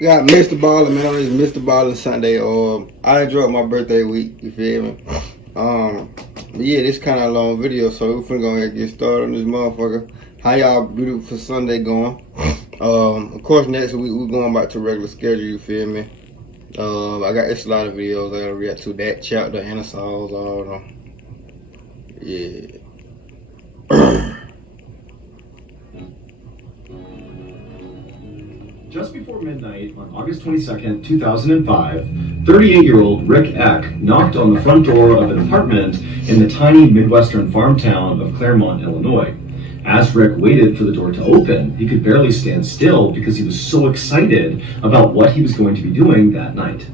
Got Mr. Ballin', man. It's Mr. Ballin' Sunday. I enjoyed my birthday week. You feel me? Yeah, this kind of a long video, so we're finna go ahead and get started on this motherfucker. How y'all beautiful Sunday going? Of course, next week we're going back to regular schedule. You feel me? I got it's a lot of videos I gotta react to. That chapter, Anasaurs, all of them. Yeah. Just before midnight on August 22nd, 2005, 38-year-old Rick Eck knocked on the front door of an apartment in the tiny Midwestern farm town of Claremont, Illinois. As Rick waited for the door to open, he could barely stand still because he was so excited about what he was going to be doing that night.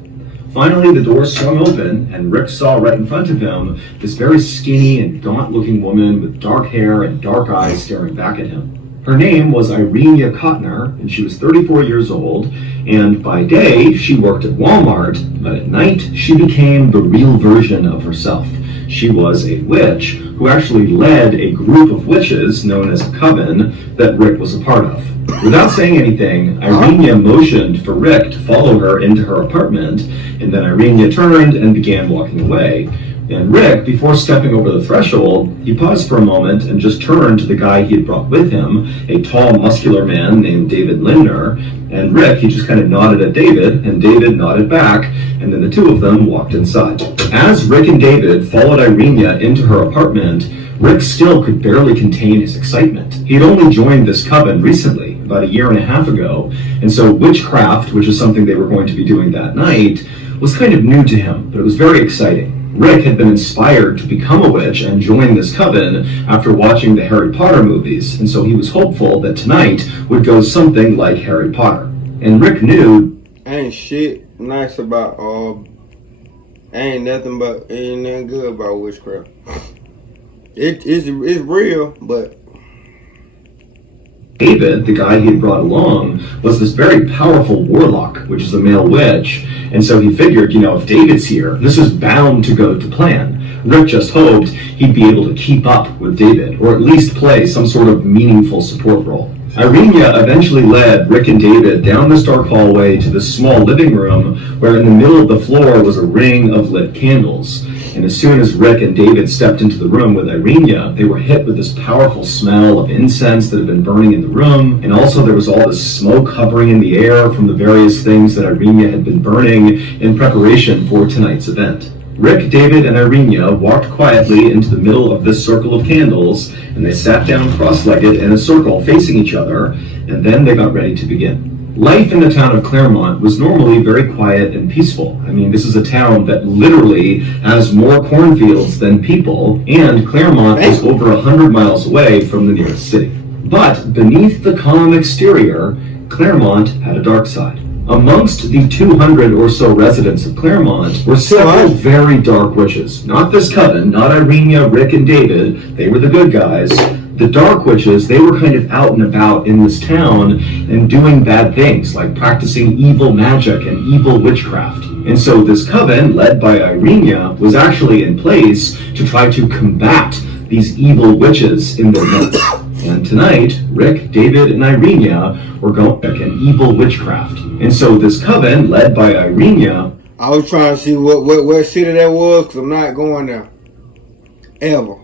Finally, the door swung open, and Rick saw right in front of him this very skinny and gaunt-looking woman with dark hair and dark eyes staring back at him. Her name was Irenia Kotner, and she was 34 years old, and by day she worked at Walmart, but at night she became the real version of herself. She was a witch who actually led a group of witches known as a coven that Rick was a part of. Without saying anything, Irenia motioned for Rick to follow her into her apartment, and then Irenia turned and began walking away. And Rick, before stepping over the threshold, he paused for a moment and just turned to the guy he had brought with him, a tall, muscular man named David Lindner. And Rick, he just kind of nodded at David, and David nodded back, and then the two of them walked inside. As Rick and David followed Irenia into her apartment, Rick still could barely contain his excitement. He had only joined this coven recently, about a year and a half ago, and so witchcraft, which is something they were going to be doing that night, was kind of new to him, but it was very exciting. Rick had been inspired to become a witch and join this coven after watching the Harry Potter movies, and so he was hopeful that tonight would go something like Harry Potter. And Rick knew Ain't shit nice about ain't nothing good about witchcraft. It's real, but David, the guy he had brought along, was this very powerful warlock, which is a male witch, and so he figured, if David's here, this is bound to go to plan. Rick just hoped he'd be able to keep up with David, or at least play some sort of meaningful support role. Irenia eventually led Rick and David down this dark hallway to this small living room where in the middle of the floor was a ring of lit candles. And as soon as Rick and David stepped into the room with Irenia, they were hit with this powerful smell of incense that had been burning in the room, and also there was all this smoke hovering in the air from the various things that Irenia had been burning in preparation for tonight's event. Rick, David, and Irenia walked quietly into the middle of this circle of candles, and they sat down cross-legged in a circle facing each other, and then they got ready to begin. Life in the town of Claremont was normally very quiet and peaceful. I mean, this is a town that literally has more cornfields than people, and Claremont is over 100 miles away from the nearest city. But beneath the calm exterior, Claremont had a dark side. Amongst the 200 or so residents of Claremont were several very dark witches. Not this coven, not Irenia, Rick, and David. They were the good guys. The dark witches, they were kind of out and about in this town and doing bad things, like practicing evil magic and evil witchcraft. And so this coven, led by Irenia, was actually in place to try to combat these evil witches in their midst. And tonight, Rick, David, and Irenia were going back in evil witchcraft. And so this coven, led by Irenia... I was trying to see what city that was, because I'm not going there. Ever.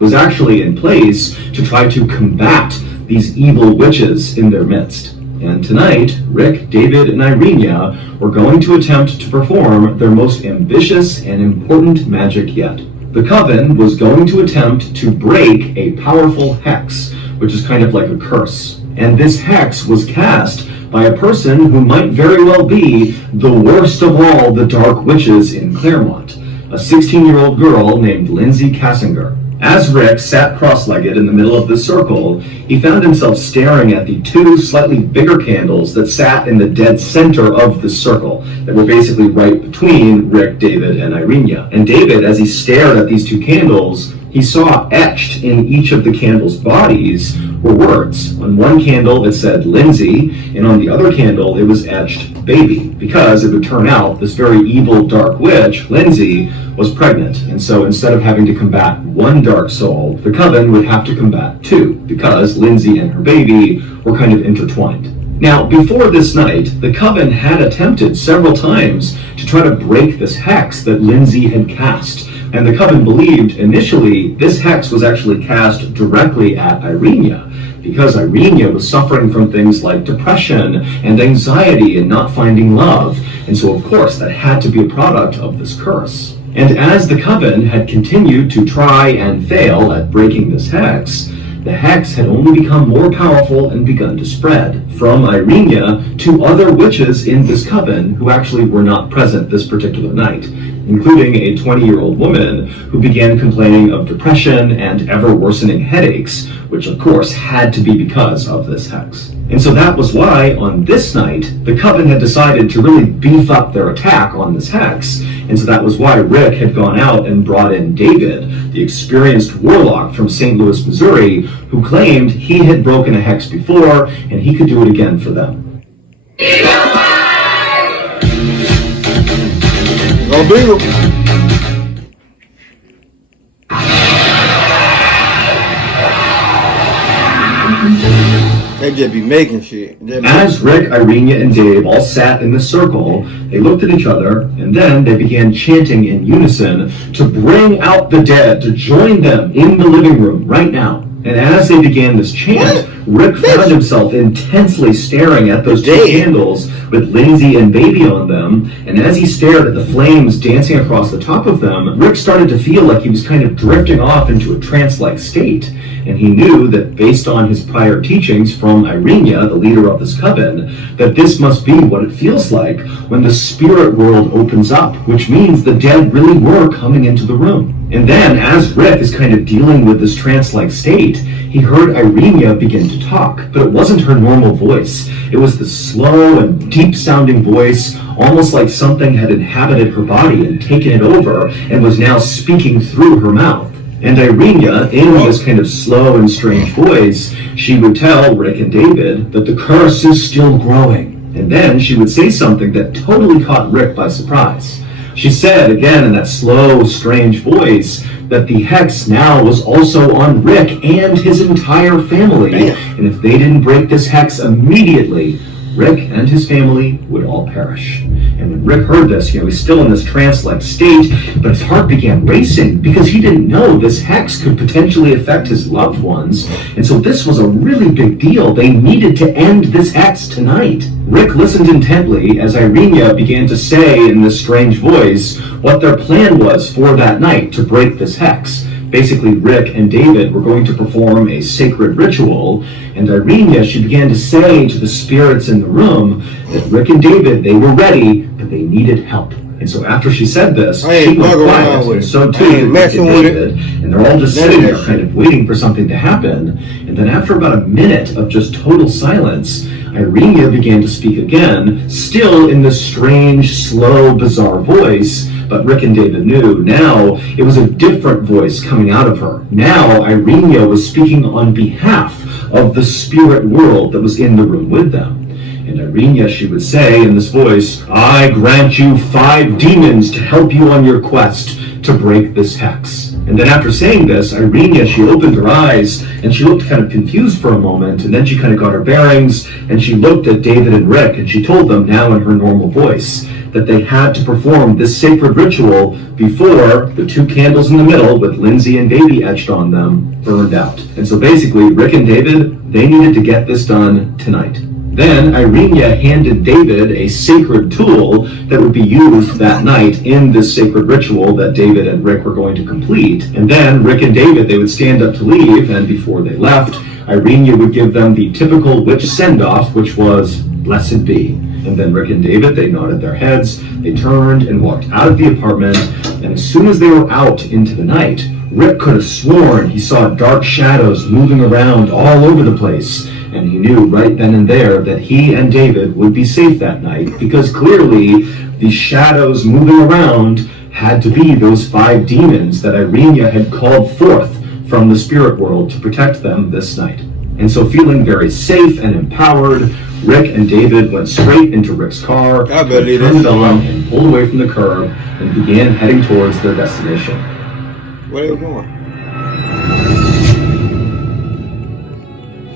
was actually in place to try to combat these evil witches in their midst. And tonight, Rick, David, and Irenia were going to attempt to perform their most ambitious and important magic yet. The coven was going to attempt to break a powerful hex, which is kind of like a curse. And this hex was cast by a person who might very well be the worst of all the dark witches in Claremont, a 16-year-old girl named Lindsay Kassinger. As Rick sat cross-legged in the middle of the circle, he found himself staring at the two slightly bigger candles that sat in the dead center of the circle, that were basically right between Rick, David, and Irenia. And David, as he stared at these two candles, he saw etched in each of the candles' bodies were words. On one candle it said Lindsay, and on the other candle it was etched baby, because it would turn out this very evil dark witch, Lindsay, was pregnant. And so instead of having to combat one dark soul, the coven would have to combat two, because Lindsay and her baby were kind of intertwined. Now, before this night, the coven had attempted several times to try to break this hex that Lindsay had cast. And the coven believed initially this hex was actually cast directly at Irenia, because Irenia was suffering from things like depression and anxiety and not finding love. And so, of course, that had to be a product of this curse. And as the coven had continued to try and fail at breaking this hex, the hex had only become more powerful and begun to spread from Irenia to other witches in this coven who actually were not present this particular night, including a 20-year-old woman who began complaining of depression and ever-worsening headaches, which of course had to be because of this hex. And so that was why, on this night, the coven had decided to really beef up their attack on this hex. And so that was why Rick had gone out and brought in David, the experienced warlock from St. Louis, Missouri, who claimed he had broken a hex before and he could do it again for them. Go Beagle! They just be making shit. As Rick, Irenia, and Dave all sat in the circle, they looked at each other, and then they began chanting in unison to bring out the dead, to join them in the living room right now. And as they began this chant, Rick found himself intensely staring at those two candles with Lindsay and Baby on them, and as he stared at the flames dancing across the top of them, Rick started to feel like he was kind of drifting off into a trance-like state. And he knew that based on his prior teachings from Irenia, the leader of this coven, that this must be what it feels like when the spirit world opens up, which means the dead really were coming into the room. And then, as Rick is kind of dealing with this trance-like state, he heard Irenia begin to talk, but it wasn't her normal voice. It was this slow and deep-sounding voice, almost like something had inhabited her body and taken it over and was now speaking through her mouth. And Irenia, in this kind of slow and strange voice, she would tell Rick and David that the curse is still growing. And then she would say something that totally caught Rick by surprise. She said, again in that slow, strange voice, that the hex now was also on Rick and his entire family. And if they didn't break this hex immediately, Rick and his family would all perish. And when Rick heard this, he's still in this trance-like state, but his heart began racing because he didn't know this hex could potentially affect his loved ones. And so this was a really big deal. They needed to end this hex tonight. Rick listened intently as Irenia began to say in this strange voice what their plan was for that night to break this hex. Basically, Rick and David were going to perform a sacred ritual, and Irenia, she began to say to the spirits in the room that Rick and David, they were ready, but they needed help. And so after she said this, she went quiet, and so too did Rick and David, and they're all just sitting there kind of waiting for something to happen. And then after about a minute of just total silence, Irenia began to speak again, still in this strange, slow, bizarre voice. But Rick and David knew now it was a different voice coming out of her. Now Irenia was speaking on behalf of the spirit world that was in the room with them. And Irenia, she would say in this voice, "I grant you 5 demons to help you on your quest to break this hex." And then after saying this, Irenia, she opened her eyes and she looked kind of confused for a moment, and then she kind of got her bearings and she looked at David and Rick and she told them now in her normal voice that they had to perform this sacred ritual before the 2 candles in the middle with Lindsay and Baby etched on them burned out. And so basically, Rick and David, they needed to get this done tonight. Then Irenia handed David a sacred tool that would be used that night in this sacred ritual that David and Rick were going to complete. And then Rick and David, they would stand up to leave, and before they left, Irenia would give them the typical witch send-off, which was, "Blessed be." And then Rick and David, they nodded their heads, they turned and walked out of the apartment, and as soon as they were out into the night, Rick could have sworn he saw dark shadows moving around all over the place, and he knew right then and there that he and David would be safe that night, because clearly the shadows moving around had to be those 5 demons that Irenia had called forth from the spirit world to protect them this night. And so feeling very safe and empowered, Rick and David went straight into Rick's car, turned it on, and pulled away from the curb, and began heading towards their destination. Where are they going?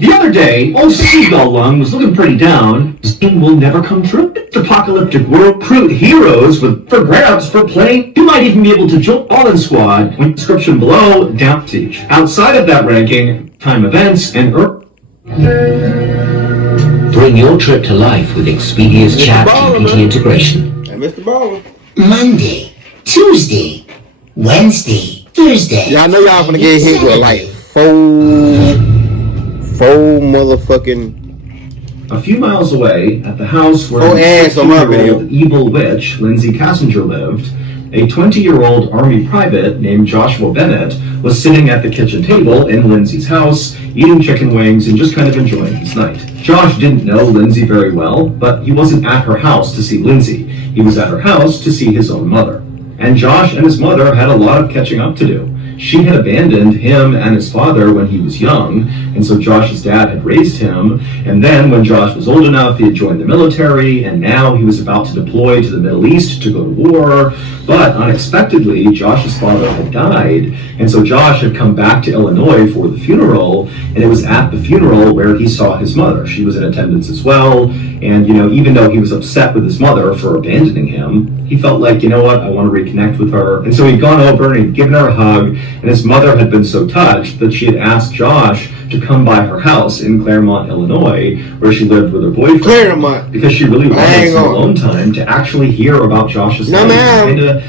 The other day, old Seagull Lung was looking pretty down. His dream will never come true. It's apocalyptic world recruit heroes for grabs for playing. You might even be able to join Fallen Squad. Link description below, down siege. Outside of that ranking, time events and Bring your trip to life with Expedia's chat GPT integration. Hey, Mr. Baller. Monday, Tuesday, Wednesday, Thursday. Yeah, I know y'all finna get hit with like four motherfucking. A few miles away, at the house where Oh, the ass on my video. 16-year-old evil witch, Lindsay Kassinger, lived, a 20-year-old Army private named Joshua Bennett was sitting at the kitchen table in Lindsay's house, eating chicken wings and just kind of enjoying his night. Josh didn't know Lindsay very well, but he wasn't at her house to see Lindsay. He was at her house to see his own mother. And Josh and his mother had a lot of catching up to do. She had abandoned him and his father when he was young, and so Josh's dad had raised him, and then when Josh was old enough, he had joined the military, and now he was about to deploy to the Middle East to go to war, but unexpectedly, Josh's father had died, and so Josh had come back to Illinois for the funeral, and it was at the funeral where he saw his mother. She was in attendance as well, and, even though he was upset with his mother for abandoning him, he felt like, you know what, I want to reconnect with her. And so he'd gone over and he'd given her a hug, and his mother had been so touched that she had asked Josh to come by her house in Claremont, Illinois, where she lived with her boyfriend. Claremont. Because she really wanted some alone time to actually hear about Josh's life and to,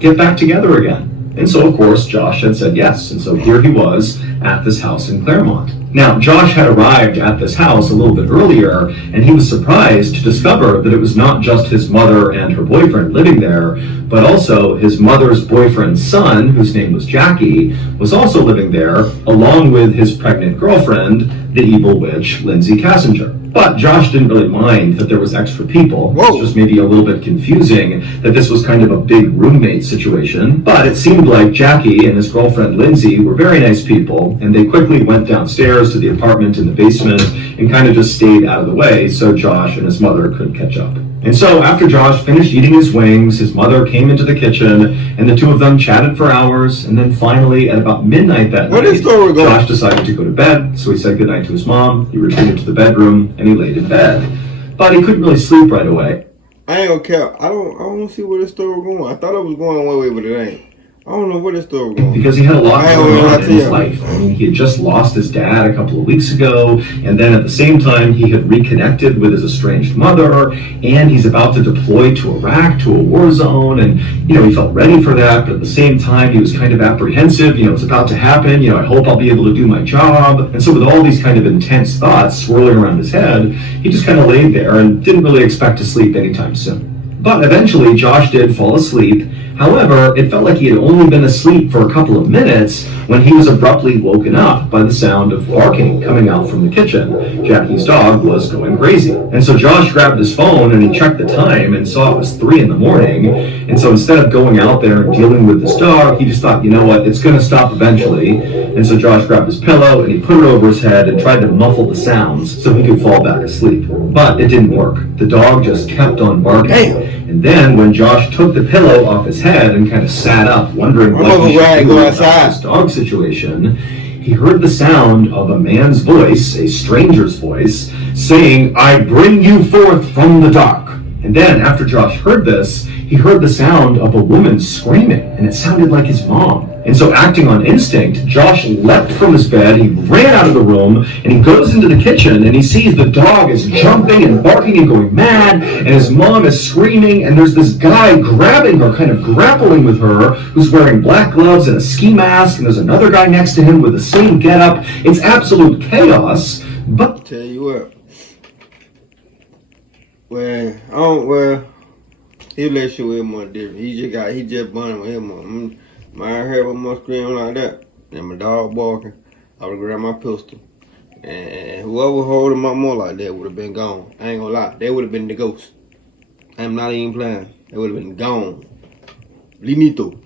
get back together again. And so, of course, Josh had said yes. And so here he was at this house in Claremont. Now, Josh had arrived at this house a little bit earlier, and he was surprised to discover that it was not just his mother and her boyfriend living there, but also his mother's boyfriend's son, whose name was Jackie, was also living there, along with his pregnant girlfriend, the evil witch, Lindsay Kassinger. But Josh didn't really mind that there was extra people. It was just maybe a little bit confusing that this was kind of a big roommate situation. But it seemed like Jackie and his girlfriend Lindsay were very nice people, and they quickly went downstairs to the apartment in the basement and kind of just stayed out of the way so Josh and his mother could catch up. And so after Josh finished eating his wings, his mother came into the kitchen, and the two of them chatted for hours, and then finally at about midnight that night, Josh decided to go to bed, so he said goodnight to his mom, he retreated to the bedroom, and he laid in bed. But he couldn't really sleep right away. I ain't gonna care. I don't see where this story was going. I thought it was going one way, but it ain't. I don't know where this story was going. Because he had a lot going on in his life. I mean, he had just lost his dad a couple of weeks ago, and then at the same time, he had reconnected with his estranged mother, and he's about to deploy to Iraq, to a war zone, and, he felt ready for that, but at the same time, he was kind of apprehensive, it's about to happen, I hope I'll be able to do my job. And so with all these kind of intense thoughts swirling around his head, he just kind of laid there and didn't really expect to sleep anytime soon. But eventually, Josh did fall asleep. However, it felt like he had only been asleep for a couple of minutes when he was abruptly woken up by the sound of barking coming out from the kitchen. Jackie's dog was going crazy. And so Josh grabbed his phone and he checked the time and saw it was 3 a.m. And so instead of going out there and dealing with this dog, he just thought, you know what, it's going to stop eventually. And so Josh grabbed his pillow and he put it over his head and tried to muffle the sounds so he could fall back asleep. But it didn't work. The dog just kept on barking. And then when Josh took the pillow off his head and kind of sat up, wondering what he should do about this dog situation, he heard the sound of a man's voice, a stranger's voice, saying, "I bring you forth from the dark." And then after Josh heard this, he heard the sound of a woman screaming, and it sounded like his mom. And so acting on instinct, Josh leapt from his bed, he ran out of the room, and he goes into the kitchen, and he sees the dog is jumping and barking and going mad, and his mom is screaming, and there's this guy grabbing her, kind of grappling with her, who's wearing black gloves and a ski mask, and there's another guy next to him with the same getup. It's absolute chaos, but... Tell you what. His relationship with him was different. He just bonded with him. I heard one more screaming like that, and my dog barking, I would grab my pistol. And whoever was holding my mom like that would have been gone. I ain't gonna lie, they would have been the ghost. I'm not even playing. They would have been gone. Linito.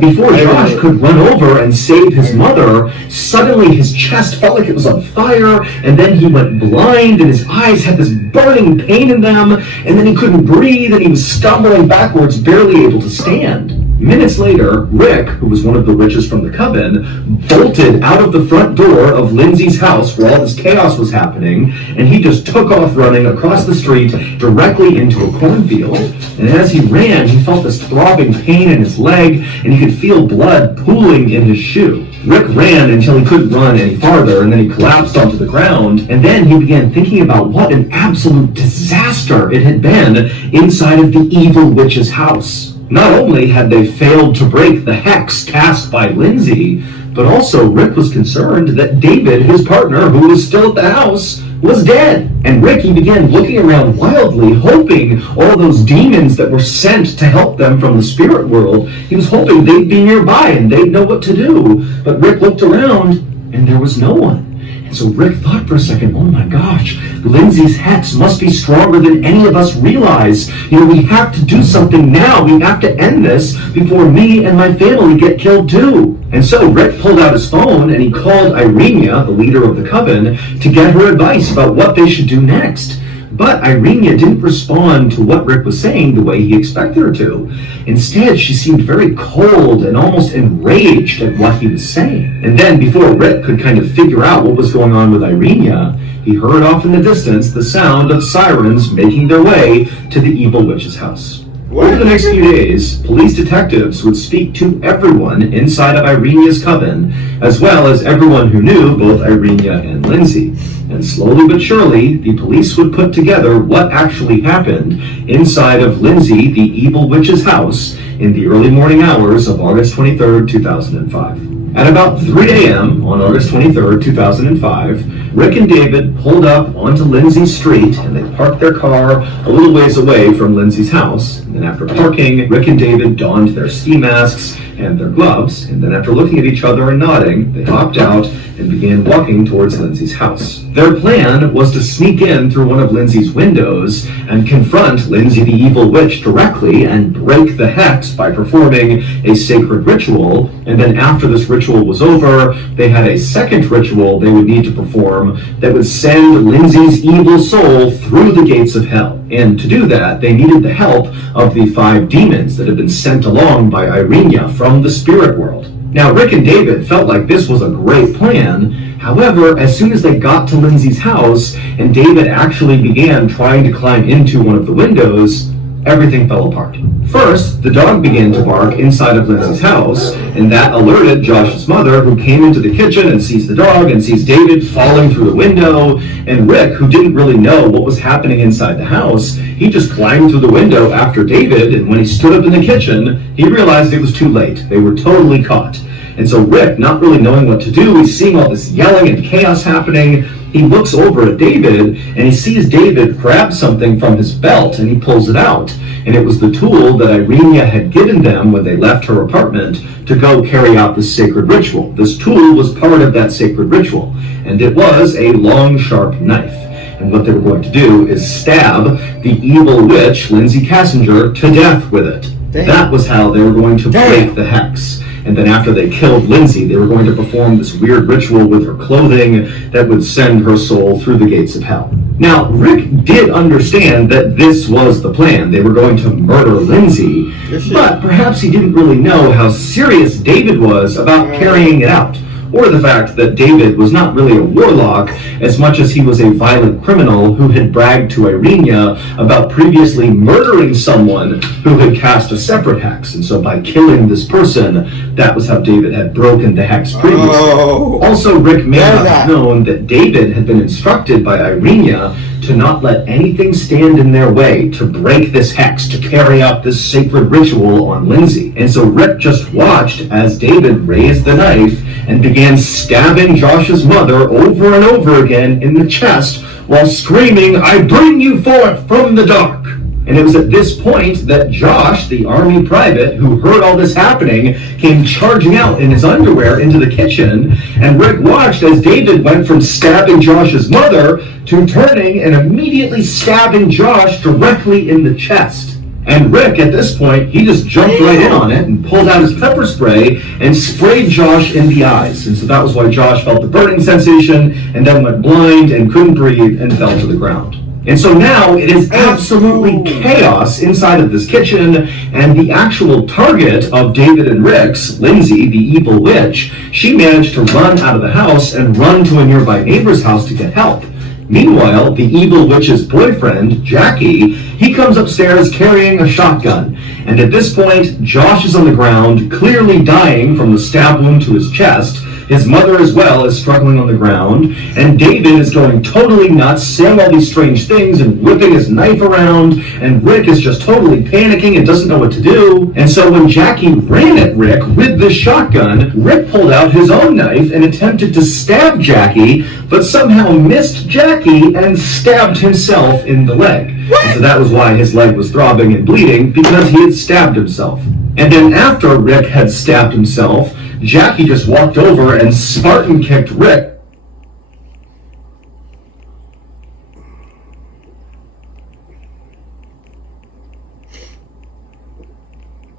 Before Josh could run over and save his mother, suddenly his chest felt like it was on fire, and then he went blind, and his eyes had this burning pain in them, and then he couldn't breathe, and he was stumbling backwards, barely able to stand. Minutes later, Rick, who was one of the witches from the coven, bolted out of the front door of Lindsay's house where all this chaos was happening, and he just took off running across the street directly into a cornfield. And as he ran, he felt this throbbing pain in his leg, and he could feel blood pooling in his shoe. Rick ran until he couldn't run any farther, and then he collapsed onto the ground, and then he began thinking about what an absolute disaster it had been inside of the evil witch's house. Not only had they failed to break the hex cast by Lindsay, but also Rick was concerned that David, his partner, who was still at the house, was dead. And Ricky began looking around wildly, hoping all those demons that were sent to help them from the spirit world, he was hoping they'd be nearby and they'd know what to do. But Rick looked around and there was no one. And so Rick thought for a second, oh my gosh, Lindsay's hex must be stronger than any of us realize. We have to do something now. We have to end this before me and my family get killed too. And so Rick pulled out his phone and he called Irenia, the leader of the coven, to get her advice about what they should do next. But Irenia didn't respond to what Rick was saying the way he expected her to. Instead, she seemed very cold and almost enraged at what he was saying. And then, before Rick could kind of figure out what was going on with Irenia, he heard off in the distance the sound of sirens making their way to the evil witch's house. Over the next few days, police detectives would speak to everyone inside of Irenia's coven, as well as everyone who knew both Irenia and Lindsay. And slowly but surely, the police would put together what actually happened inside of Lindsay, the evil witch's house, in the early morning hours of August 23rd, 2005. At about 3 a.m. on August 23rd, 2005, Rick and David pulled up onto Lindsay's street and they parked their car a little ways away from Lindsay's house. And then after parking, Rick and David donned their ski masks and their gloves, and then after looking at each other and nodding, they hopped out and began walking towards Lindsay's house. Their plan was to sneak in through one of Lindsay's windows and confront Lindsay the evil witch directly and break the hex by performing a sacred ritual, and then after this ritual was over, they had a second ritual they would need to perform that would send Lindsay's evil soul through the gates of hell. And to do that, they needed the help of the 5 demons that had been sent along by Irenia from the spirit world. Now, Rick and David felt like this was a great plan. However, as soon as they got to Lindsay's house and David actually began trying to climb into one of the windows, everything fell apart. First, the dog began to bark inside of Lindsay's house, and that alerted Josh's mother, who came into the kitchen and sees the dog and sees David falling through the window. And Rick, who didn't really know what was happening inside the house, he just climbed through the window after David, and when he stood up in the kitchen, he realized it was too late. They were totally caught. And so Rick, not really knowing what to do, he's seeing all this yelling and chaos happening. He looks over at David, and he sees David grab something from his belt, and he pulls it out. And it was the tool that Irenia had given them when they left her apartment to go carry out this sacred ritual. This tool was part of that sacred ritual, and it was a long, sharp knife. And what they were going to do is stab the evil witch, Lindsay Kassinger, to death with it. Damn. That was how they were going to break the hex. And then after they killed Lindsay, they were going to perform this weird ritual with her clothing that would send her soul through the gates of hell. Now, Rick did understand that this was the plan. They were going to murder Lindsay, but perhaps he didn't really know how serious David was about carrying it out, or the fact that David was not really a warlock as much as he was a violent criminal who had bragged to Irenia about previously murdering someone who had cast a separate hex. And so by killing this person, that was how David had broken the hex previously. Also, Rick may not have known that David had been instructed by Irenia to not let anything stand in their way to break this hex, to carry out this sacred ritual on Lindsay. And so Rick just watched as David raised the knife and began stabbing Josh's mother over and over again in the chest while screaming, "I bring you forth from the dark." And it was at this point that Josh, the army private who heard all this happening, came charging out in his underwear into the kitchen. And Rick watched as David went from stabbing Josh's mother to turning and immediately stabbing Josh directly in the chest. And Rick, at this point, he just jumped right in on it and pulled out his pepper spray and sprayed Josh in the eyes. And so that was why Josh felt the burning sensation and then went blind and couldn't breathe and fell to the ground. And so now it is absolutely chaos inside of this kitchen, and the actual target of David and Rick's, Lindsay, the evil witch, she managed to run out of the house and run to a nearby neighbor's house to get help. Meanwhile, the evil witch's boyfriend, Jackie, he comes upstairs carrying a shotgun. And at this point, Josh is on the ground, clearly dying from the stab wound to his chest. His mother as well is struggling on the ground, and David is going totally nuts, saying all these strange things and whipping his knife around, and Rick is just totally panicking and doesn't know what to do. And so when Jackie ran at Rick with this shotgun, Rick pulled out his own knife and attempted to stab Jackie, but somehow missed Jackie and stabbed himself in the leg. And so that was why his leg was throbbing and bleeding, because he had stabbed himself. And then after Rick had stabbed himself, Jackie just walked over and Spartan kicked Rick.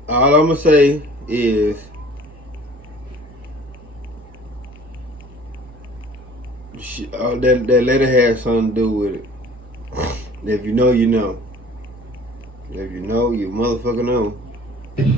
All I'm gonna say is that letter had something to do with it. If you know, you know. If you know, you motherfucker know.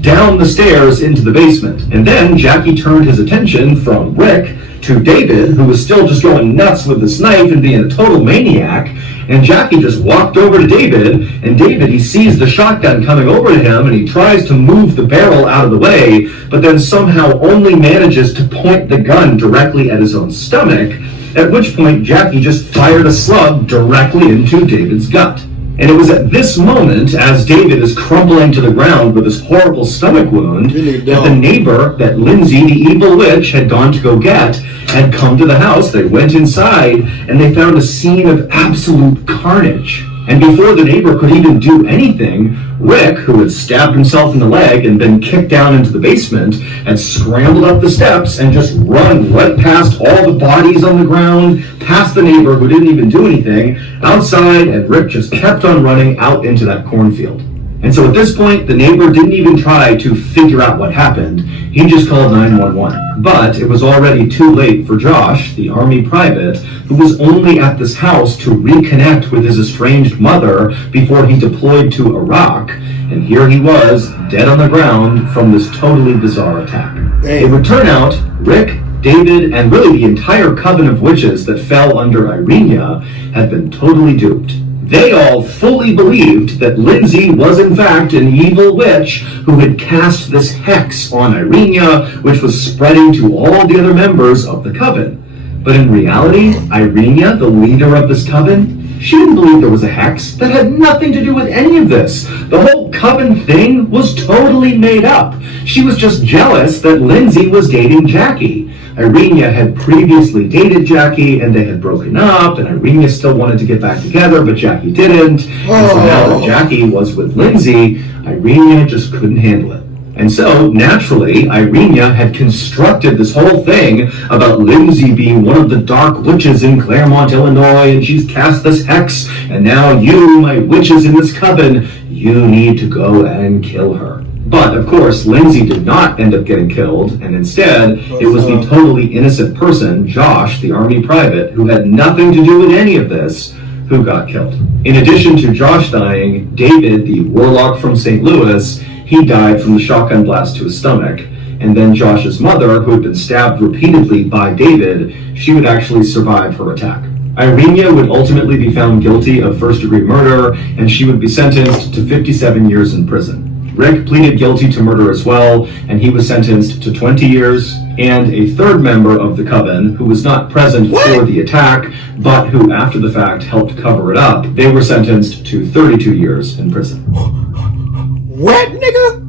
Down the stairs into the basement. And then Jackie turned his attention from Rick to David, who was still just going nuts with this knife and being a total maniac. And Jackie just walked over to David, and David, he sees the shotgun coming over to him, and he tries to move the barrel out of the way, but then somehow only manages to point the gun directly at his own stomach, at which point Jackie just fired a slug directly into David's gut. And it was at this moment, as David is crumbling to the ground with this horrible stomach wound, that the neighbor that Lindsay, the evil witch, had gone to go get, had come to the house. They went inside, and they found a scene of absolute carnage. And before the neighbor could even do anything, Rick, who had stabbed himself in the leg and been kicked down into the basement, had scrambled up the steps and just run right past all the bodies on the ground, past the neighbor who didn't even do anything, outside, and Rick just kept on running out into that cornfield. And so at this point, the neighbor didn't even try to figure out what happened. He just called 911. But it was already too late for Josh, the Army private, who was only at this house to reconnect with his estranged mother before he deployed to Iraq. And here he was, dead on the ground from this totally bizarre attack. It would turn out, Rick, David, and really the entire coven of witches that fell under Irenia had been totally duped. They all fully believed that Lindsay was in fact an evil witch who had cast this hex on Irenia, which was spreading to all the other members of the coven. But in reality, Irenia, the leader of this coven, she didn't believe there was a hex. That had nothing to do with any of this. The whole coven thing was totally made up. She was just jealous that Lindsay was dating Jackie. Irenia had previously dated Jackie, and they had broken up, and Irenia still wanted to get back together, but Jackie didn't. And so now that Jackie was with Lindsay, Irenia just couldn't handle it. And so, naturally, Irenia had constructed this whole thing about Lindsay being one of the dark witches in Claremont, Illinois, and she's cast this hex, and now you, my witches in this coven, you need to go and kill her. But, of course, Lindsay did not end up getting killed, and instead, it was the totally innocent person, Josh, the Army private, who had nothing to do with any of this, who got killed. In addition to Josh dying, David, the warlock from St. Louis, he died from the shotgun blast to his stomach. And then Josh's mother, who had been stabbed repeatedly by David, she would actually survive her attack. Irenia would ultimately be found guilty of first-degree murder, and she would be sentenced to 57 years in prison. Rick pleaded guilty to murder as well, and he was sentenced to 20 years, and a third member of the coven, who was not present for the attack, but who after the fact helped cover it up, they were sentenced to 32 years in prison. What, nigga?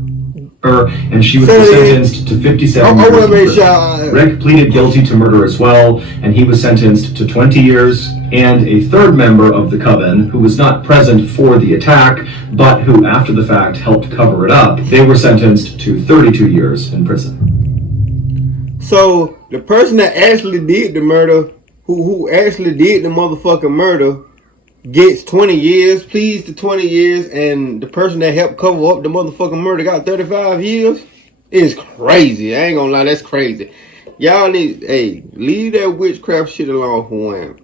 And she would be sentenced to 57 years in prison. Rick pleaded guilty to murder as well, and he was sentenced to 20 years, and a third member of the coven, who was not present for the attack, but who after the fact helped cover it up, they were sentenced to 32 years in prison. So, the person that actually did the murder, who actually did the motherfucking murder, gets 20 years, pleads to 20 years, and the person that helped cover up the motherfucking murder got 35 years? It's crazy. I ain't gonna lie, that's crazy. Y'all need, hey, leave that witchcraft shit alone for one.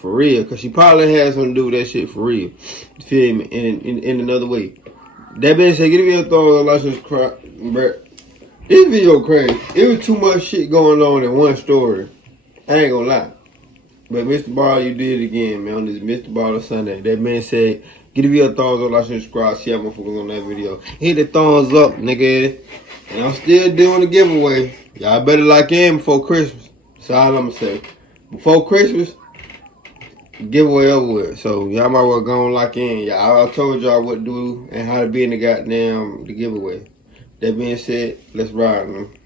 for real, cause she probably had something to do with that shit for real. You feel me? In another way. That being said, give me a thought on license crap, bro. This video crazy. It was too much shit going on in one story. I ain't gonna lie. But Mr. Ball, you did it again, man, on this Mr. Baller Sunday. That man said, give me a thumbs up, like, subscribe, see how motherfuckers on that video. Hit the thumbs up, nigga. And I'm still doing the giveaway. Y'all better lock in before Christmas. That's all I'm gonna say. Before Christmas, giveaway over with. So y'all might well go and lock in. Y'all, I told y'all what to do and how to be in the giveaway. That being said, let's ride, man.